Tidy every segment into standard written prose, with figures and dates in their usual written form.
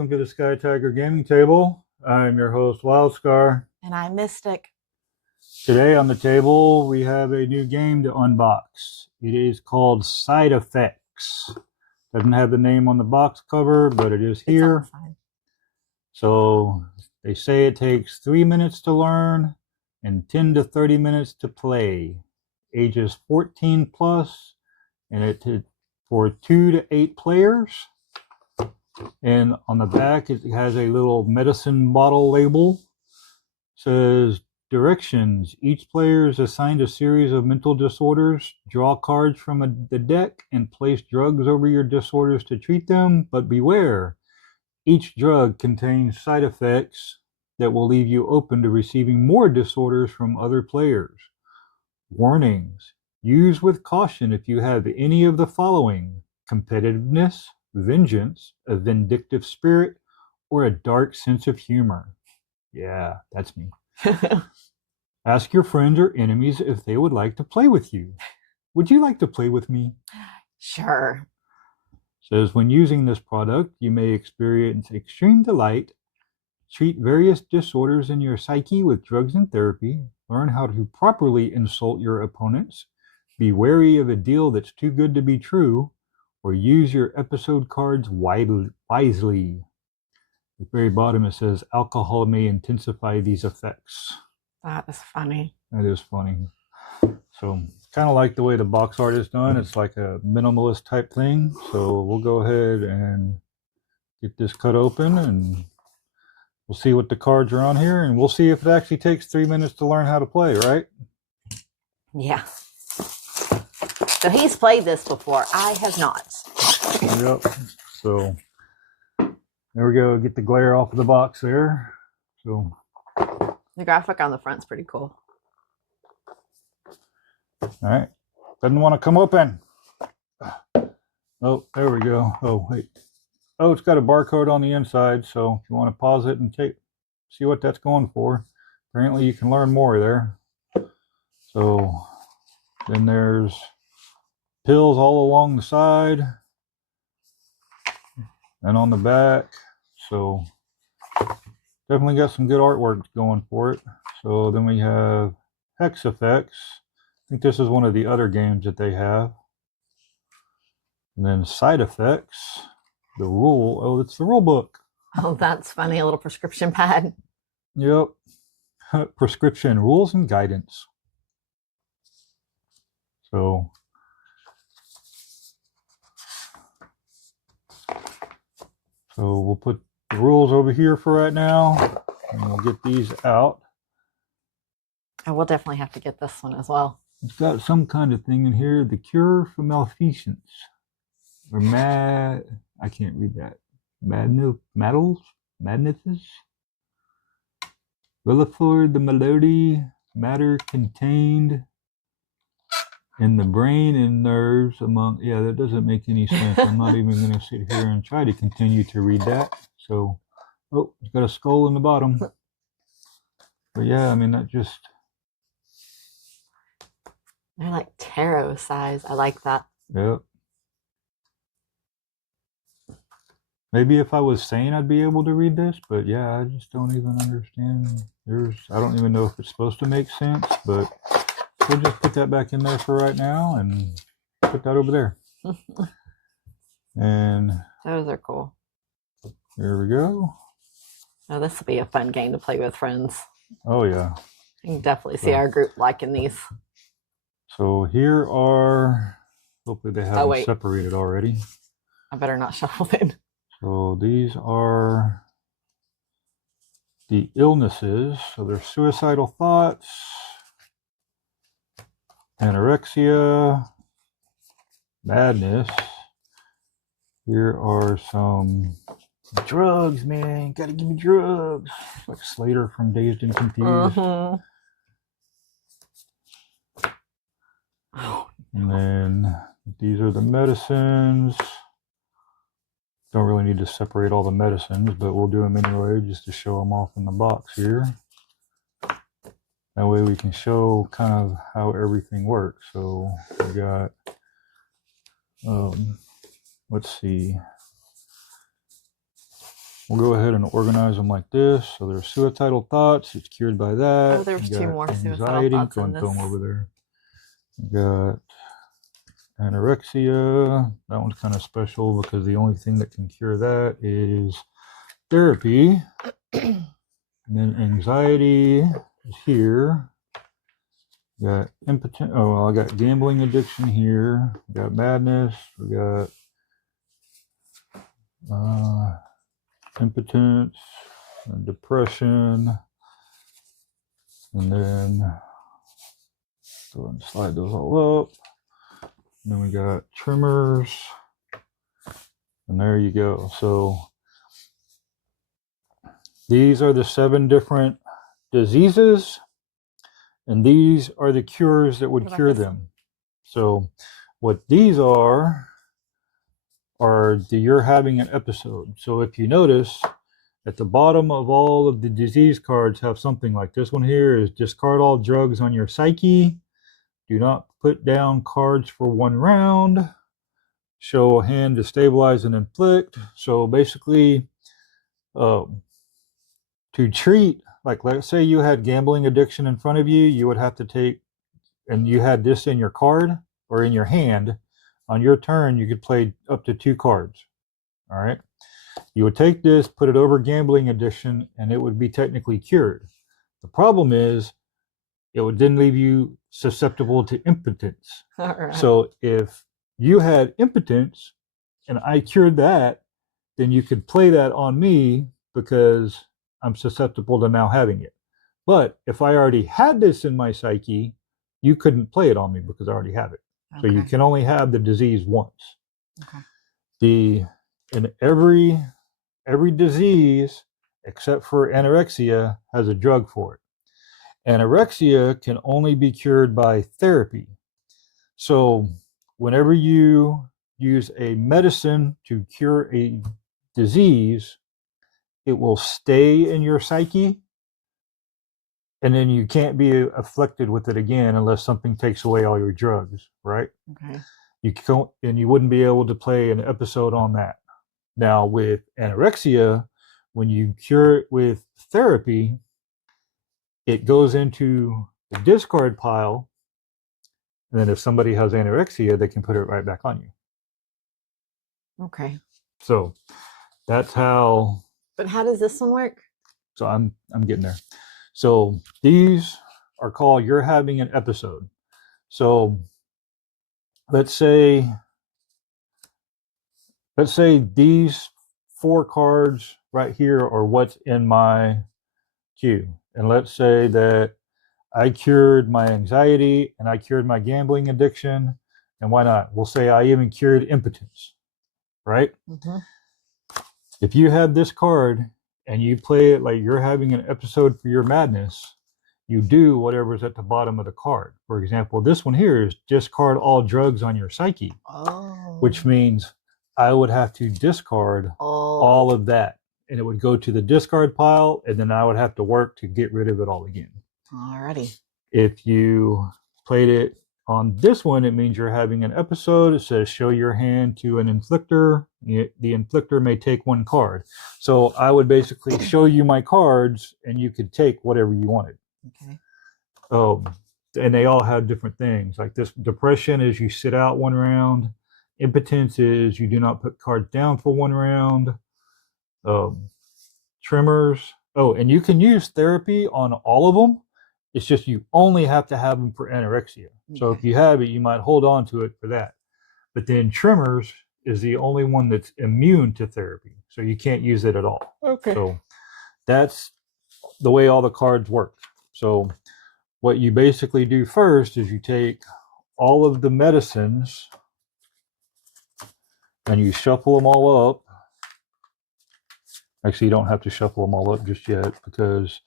welcome to the Skytiger gaming table. I'm your host, Wildscar. And I'm Mystic. Today on the table, we have a new game to unbox. It is called Side Effects. Doesn't have the name on the box cover, but it is here. So they say it takes 3 minutes to learn and 10 to 30 minutes to play. Ages 14 plus, and it for 2 to 8 players. And on the back, it has a little medicine bottle label. It says directions. Each player is assigned a series of mental disorders. Draw cards from the deck and place drugs over your disorders to treat them. But beware, each drug contains side effects that will leave you open to receiving more disorders from other players. Warnings. Use with caution if you have any of the following: competitiveness, vengeance, a vindictive spirit, or a dark sense of humor. Yeah, that's me. Ask your friends or enemies if they would like to play with you. Would you like to play with me? Sure. Says when using this product, you may experience extreme delight, treat various disorders in your psyche with drugs and therapy, learn how to properly insult your opponents, be wary of a deal that's too good to be true, or use your episode cards wisely. At the very bottom it says alcohol may intensify these effects. That is funny. That is funny. So kind of like the way the box art is done. It's like a minimalist type thing. So we'll go ahead and get this cut open and we'll see what the cards are on here, and we'll see if it actually takes 3 minutes to learn how to play, right? Yeah. So he's played this before. I have not. Yep. So there we go. Get the glare off of the box there. So the graphic on the front's pretty cool. All right. Doesn't want to come open. Oh, there we go. Oh, wait. Oh, it's got a barcode on the inside. So if you want to pause it and see what that's going for. Apparently you can learn more there. So then there's pills all along the side and on the back. So definitely got some good artwork going for it. So then we have hex effects. I think this is one of the other games that they have. And then side effects, the rule. Oh, it's the rule book. Oh, that's funny. A little prescription pad. Yep. Prescription rules and guidance. So we'll put the rules over here for right now, and we'll get these out. I will definitely have to get this one as well. It's got some kind of thing in here. The cure for malfeasance. Or I can't read that. Madnesses? Will afford the melody, matter contained in the brain and nerves among... Yeah, that doesn't make any sense. I'm not even going to sit here and try to continue to read that. So, oh, it's got a skull in the bottom. But yeah, I mean, that just... They're like tarot size. I like that. Yep. Maybe if I was sane, I'd be able to read this, but yeah, I just don't even understand. I don't even know if it's supposed to make sense, but we'll just put that back in there for right now and put that over there. And those are cool. There we go. Oh, this will be a fun game to play with friends. Oh yeah. You can definitely see our group liking these. So here are, hopefully they have them separated already. I better not shuffle them. So these are the illnesses. So they're suicidal thoughts, anorexia, madness. Here are some drugs, man. Gotta give me drugs. Like Slater from Dazed and Confused. And then these are the medicines. Don't really need to separate all the medicines, but we'll do them anyway just to show them off in the box here. That way we can show kind of how everything works. So we got, let's see. We'll go ahead and organize them like this. So there's suicidal thoughts. It's cured by that. Oh, there's You two got more suicidal anxiety. thoughts Go in and throw them this. over there. You got anorexia. That one's kind of special because the only thing that can cure that is therapy. And then anxiety is here. We got impotent. Oh, well, I got gambling addiction here. We got madness. We got impotence and depression. And then go ahead and slide those all up. And then we got tremors. And there you go. So these are the 7 different diseases. And these are the cures that would cure them. So what these are you're having an episode. So if you notice, at the bottom of all of the disease cards have something like this one here is discard all drugs on your psyche. Do not put down cards for 1 round. Show a hand to stabilize and inflict. So basically, to treat, like let's say you had gambling addiction in front of you, you would have to take, and you had this in your card or in your hand, on your turn, you could play up to 2 cards. All right. You would take this, put it over gambling addiction, and it would be technically cured. The problem is it would then leave you susceptible to impotence. All right. So if you had impotence and I cured that, then you could play that on me because I'm susceptible to now having it. But if I already had this in my psyche, you couldn't play it on me because I already have it. Okay. So you can only have the disease once. Okay. In every disease except for anorexia has a drug for it. Anorexia can only be cured by therapy. So whenever you use a medicine to cure a disease, it will stay in your psyche, and then you can't be afflicted with it again unless something takes away all your drugs, right? Okay. You wouldn't be able to play an episode on that. Now with anorexia, when you cure it with therapy, it goes into the discard pile, and then if somebody has anorexia, they can put it right back on you. Okay. So that's how. But how does this one work? So I'm getting there. So these are called you're having an episode. So let's say these 4 cards right here are what's in my queue. And let's say that I cured my anxiety and I cured my gambling addiction. And why not? We'll say I even cured impotence, right? Mm-hmm. If you have this card and you play it like you're having an episode for your madness, you do whatever's at the bottom of the card. For example, this one here is discard all drugs on your psyche, which means I would have to discard all of that. And it would go to the discard pile, and then I would have to work to get rid of it all again. Alrighty. If you played it on this one, it means you're having an episode. It says show your hand to an inflictor. The inflictor may take 1 card. So I would basically show you my cards, and you could take whatever you wanted. Okay. And they all have different things. Like this, depression is you sit out 1 round. Impotence is you do not put cards down for 1 round. Tremors. Oh, and you can use therapy on all of them. It's just you only have to have them for anorexia. Okay. So if you have it, you might hold on to it for that. But then tremors is the only one that's immune to therapy. So you can't use it at all. Okay. So that's the way all the cards work. So what you basically do first is you take all of the medicines and you shuffle them all up. Actually, you don't have to shuffle them all up just yet because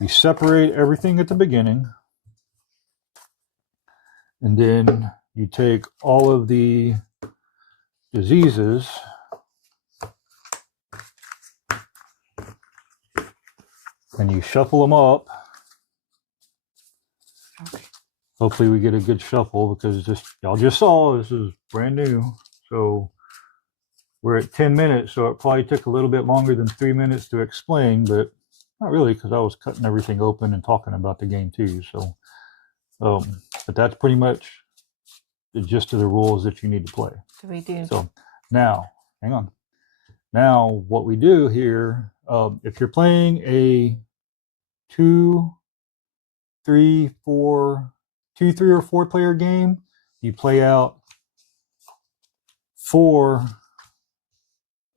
you separate everything at the beginning, and then you take all of the diseases and you shuffle them up. Okay. Hopefully we get a good shuffle because y'all just saw this is brand new. So we're at 10 minutes, so it probably took a little bit longer than 3 minutes to explain, but not really, because I was cutting everything open and talking about the game too. So, but that's pretty much the gist of the rules that you need to play. So we do. So now, hang on. Now, what we do here, if you're playing a 2, 3, or 4 player game, you play out 4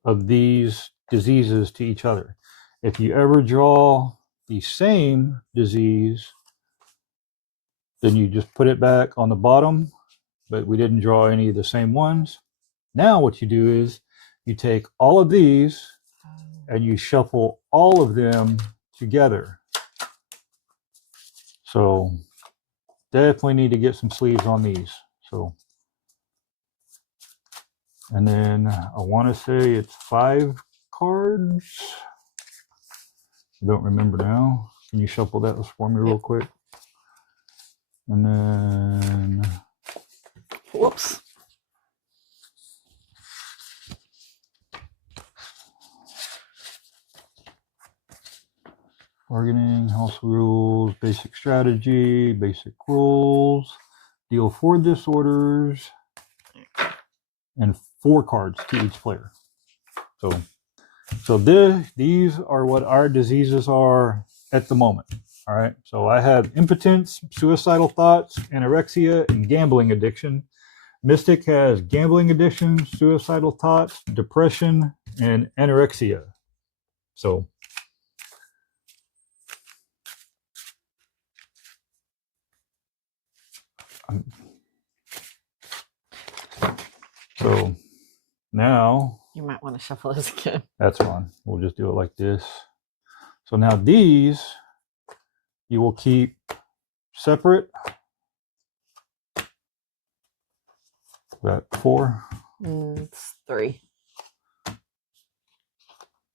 of these diseases to each other. If you ever draw the same disease, then you just put it back on the bottom, but we didn't draw any of the same ones. Now what you do is you take all of these and you shuffle all of them together. So definitely need to get some sleeves on these. So, and then I want to say it's 5 cards. I don't remember now. Can you shuffle that for me real quick? And then, whoops. bargaining, house rules, basic strategy, basic rules, deal 4 disorders, and 4 cards to each player. So these are what our diseases are at the moment. All right. So I have impotence, suicidal thoughts, anorexia, and gambling addiction. Mystic has gambling addiction, suicidal thoughts, depression, and anorexia. So now you might want to shuffle this again. That's fine. We'll just do it like this. So now these you will keep separate. That 4? It's 3.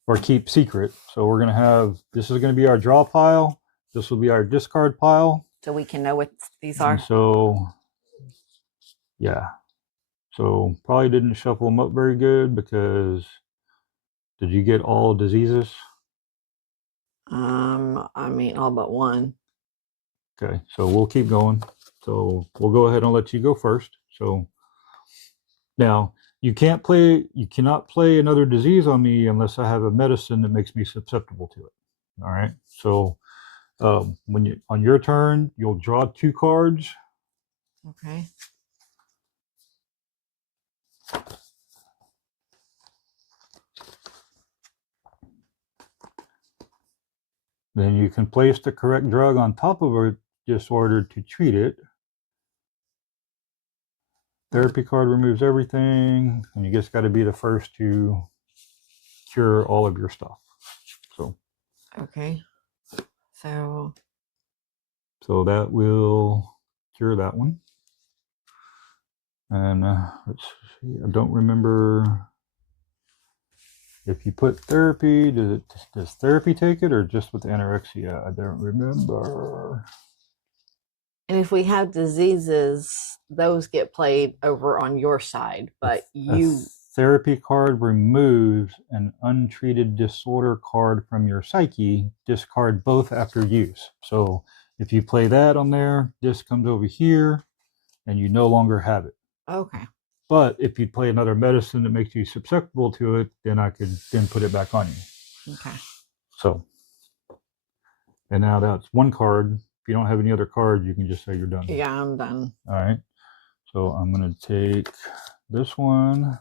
Or keep secret. So we're going to have, this is going to be our draw pile. This will be our discard pile. So we can know what these are. And so, yeah. So probably didn't shuffle them up very good because, did you get all diseases? I mean, all but one. Okay, so we'll keep going. So we'll go ahead and let you go first. So now you cannot play another disease on me unless I have a medicine that makes me susceptible to it. All right. So when on your turn, you'll draw 2 cards. Okay. Then you can place the correct drug on top of a disorder to treat it. Therapy card removes everything, and you just got to be the first to cure all of your stuff. So. Okay. So that will cure that one. And let's see. I don't remember if you put therapy. Does therapy take it, or just with anorexia? I don't remember. And if we have diseases, those get played over on your side, but A therapy card removes an untreated disorder card from your psyche. Discard both after use. So if you play that on there, this comes over here, and you no longer have it. Okay. But if you play another medicine that makes you susceptible to it, then I could then put it back on you. Okay. So, and now that's 1 card. If you don't have any other cards, you can just say you're done. Yeah, I'm done. All right. So I'm going to take this one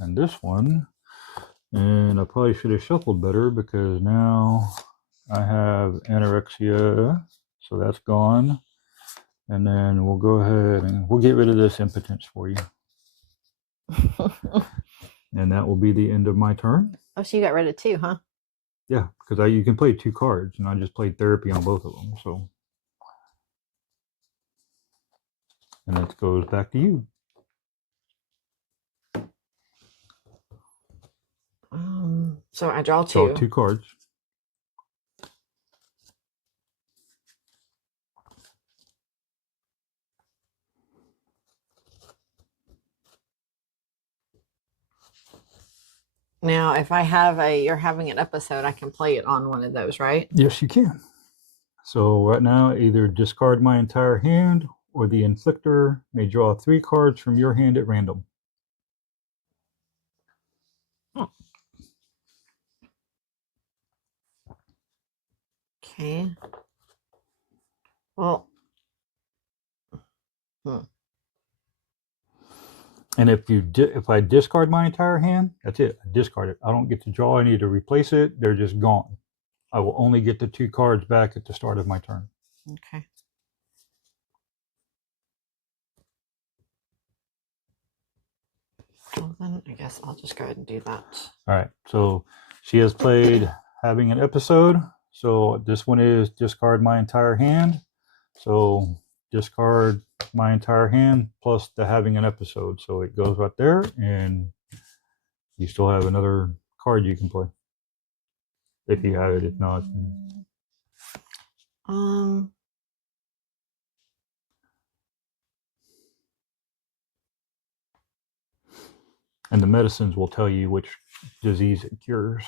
and this one. And I probably should have shuffled better because now I have anorexia. So that's gone. And then we'll go ahead and we'll get rid of this impotence for you. And that will be the end of my turn. Oh, so you got rid of 2, huh? Yeah, because you can play 2 cards, and I just played therapy on both of them. So, and that goes back to you. So I draw 2. Draw 2 cards. Now, if you're having an episode, I can play it on one of those, right? Yes, you can. So right now, either discard my entire hand, or the inflictor may draw 3 cards from your hand at random. Okay. Well. And if I discard my entire hand, that's it. I discard it. I don't get to draw any to replace it. They're just gone. I will only get the 2 cards back at the start of my turn. Okay. Well, then I guess I'll just go ahead and do that. All right. So she has played having an episode. So this one is discard my entire hand. So discard my entire hand plus the having an episode. So it goes right there, and you still have another card you can play. If you have it, if not. And the medicines will tell you which disease it cures.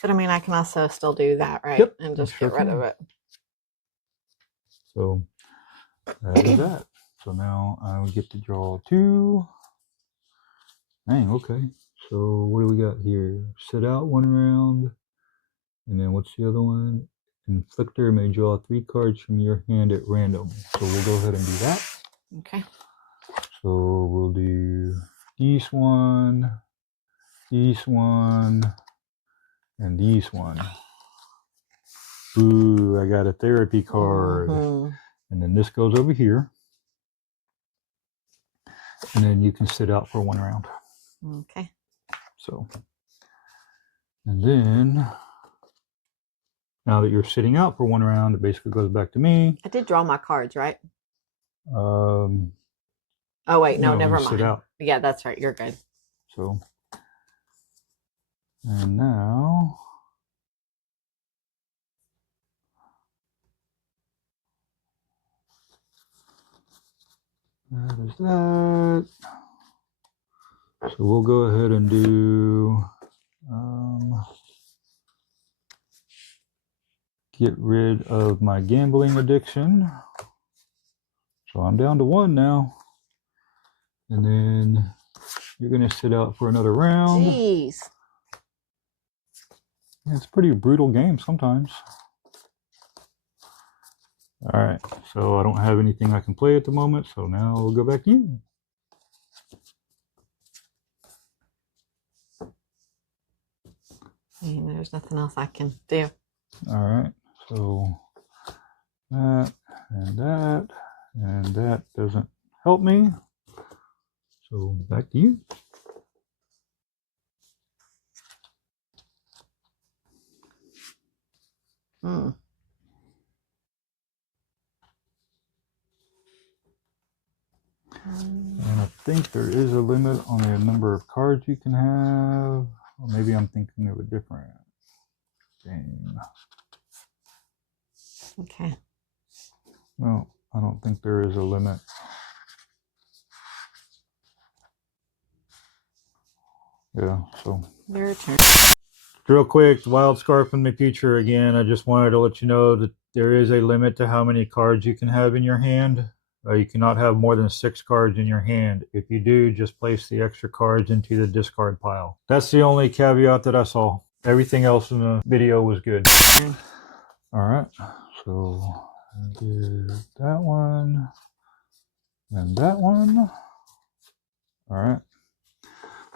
But I mean, I can also still do that, right? Yep, And just sure get rid can. of it. So that is that. So now I will get to draw 2. Dang, okay. So what do we got here? Sit out 1 round. And then what's the other one? Inflictor may draw 3 cards from your hand at random. So we'll go ahead and do that. Okay. So we'll do this one, and this one. Ooh, I got a therapy card. Mm-hmm. And then this goes over here. And then you can sit out for 1 round. Okay. So, and then now that you're sitting out for 1 round, it basically goes back to me. I did draw my cards, right? Oh wait, no, never mind. Sit out. Yeah, that's right. You're good. So, and now that is that. So we'll go ahead and do get rid of my gambling addiction. So I'm down to 1 now. And then you're going to sit out for another round. Jeez. Yeah, it's a pretty brutal game sometimes. All right, so I don't have anything I can play at the moment, so now we'll go back to you. And there's nothing else I can do. All right, so that and that doesn't help me. So back to you. Hmm. And I think there is a limit on the number of cards you can have. Or maybe I'm thinking of a different game. Okay. No, I don't think there is a limit. Yeah, so. Your turn. Real quick, Wild Scarf in the future again. I just wanted to let you know that there is a limit to how many cards you can have in your hand. You cannot have more than 6 cards in your hand. If you do, just place the extra cards into the discard pile. That's the only caveat that I saw. Everything else in the video was good. All right, so I did that one and that one. All right.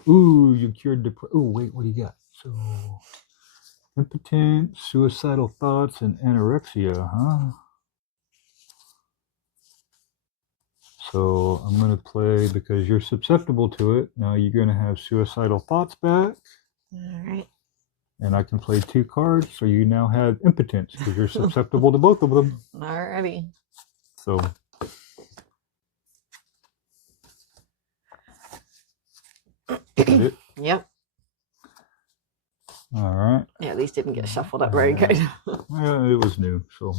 Ooh, you cured the. Oh, wait, what do you got? So, impotent, suicidal thoughts, and anorexia, huh? So I'm going to play, because you're susceptible to it, now you're going to have suicidal thoughts back. All right. And I can play 2 cards, so you now have impotence, because you're susceptible to both of them. Alrighty. So. It. Yep. All right. Yeah, these didn't get shuffled up very good. Well, it was new, so.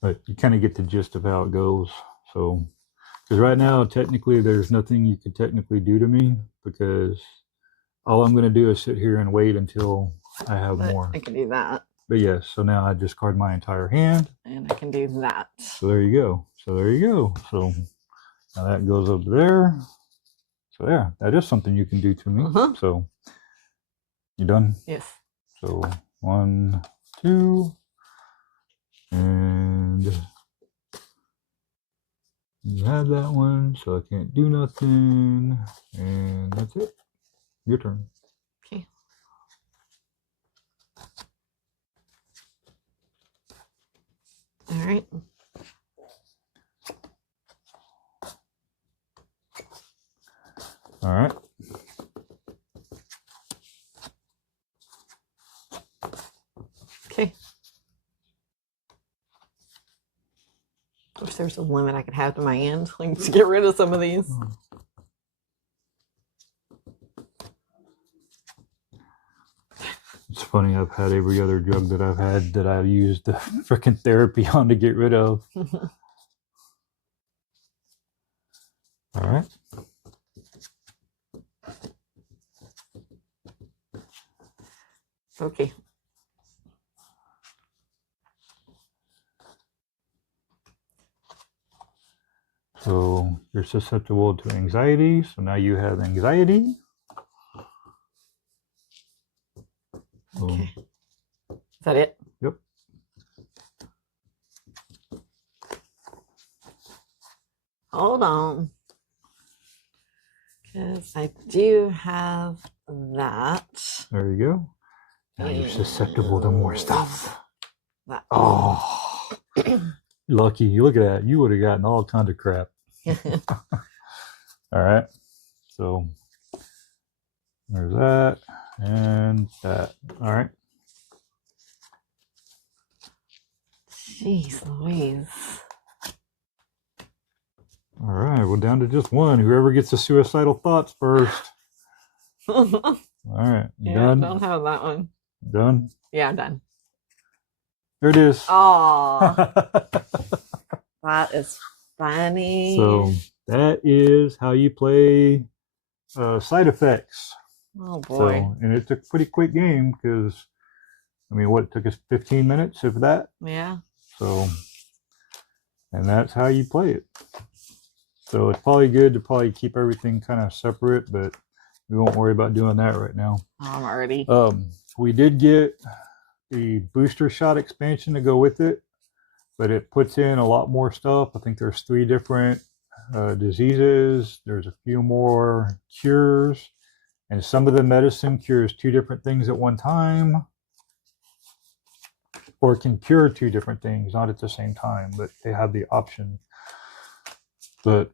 But you kind of get the gist of how it goes. So Because right now, technically, there's nothing you could technically do to me because all I'm going to do is sit here and wait until I have But more. I can do that. But yes, so now I discard my entire hand. And I can do that. So there you go. So there you go. So now that goes up there. So yeah, that is something you can do to me. So you done? Yes. So 1, 2, and you have that one, so I can't do nothing, and that's it. Your turn. Okay. All right. All right. Okay. Wish there's a limit I could have to my end, like to get rid of some of these. It's funny, I've had every other drug that I've had that I've used the freaking therapy on to get rid of. All right. Okay. So you're susceptible to anxiety. So now you have anxiety. Okay. Is that it? Yep. Hold on. Because I do have that. There you go. Now you're susceptible to more stuff. That. Oh, lucky. You look at that. You would have gotten all kinds of crap. All right. So there's that and that. All right. Jeez Louise. All right. We're down to just one. Whoever gets the suicidal thoughts first. All right. You done? I don't have that one. Done? Yeah, I'm done. There it is. Oh, that is funny. So that is how you play side effects. Oh boy. So, and it's a pretty quick game because, I mean, what, it took us 15 minutes, if that? Yeah. So, and that's how you play it. So it's probably good to probably keep everything kind of separate, but we won't worry about doing that right now. I'm already. We did get the booster shot expansion to go with it, but it puts in a lot more stuff. I think there's 3 different diseases. There's a few more cures, and some of the medicine cures 2 different things at one time, or can cure 2 different things, not at the same time, but they have the option. But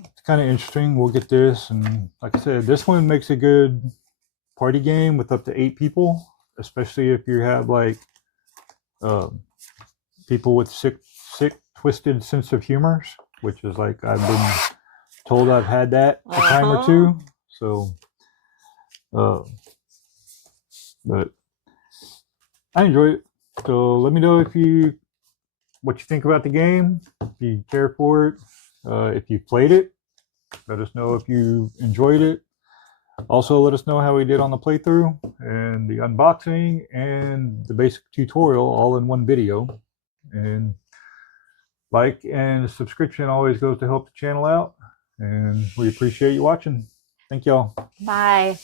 it's kind of interesting. We'll get this, and like I said, this one makes a good party game with up to 8 people, especially if you have like people with sick, twisted sense of humors, which is like I've been told I've had that a time or 2. So, but I enjoy it. So let me know what you think about the game. If you care for it, if you played it, let us know if you enjoyed it. Also, let us know how we did on the playthrough and the unboxing and the basic tutorial all in one video. And like and subscription always goes to help the channel out. And we appreciate you watching. Thank y'all. Bye.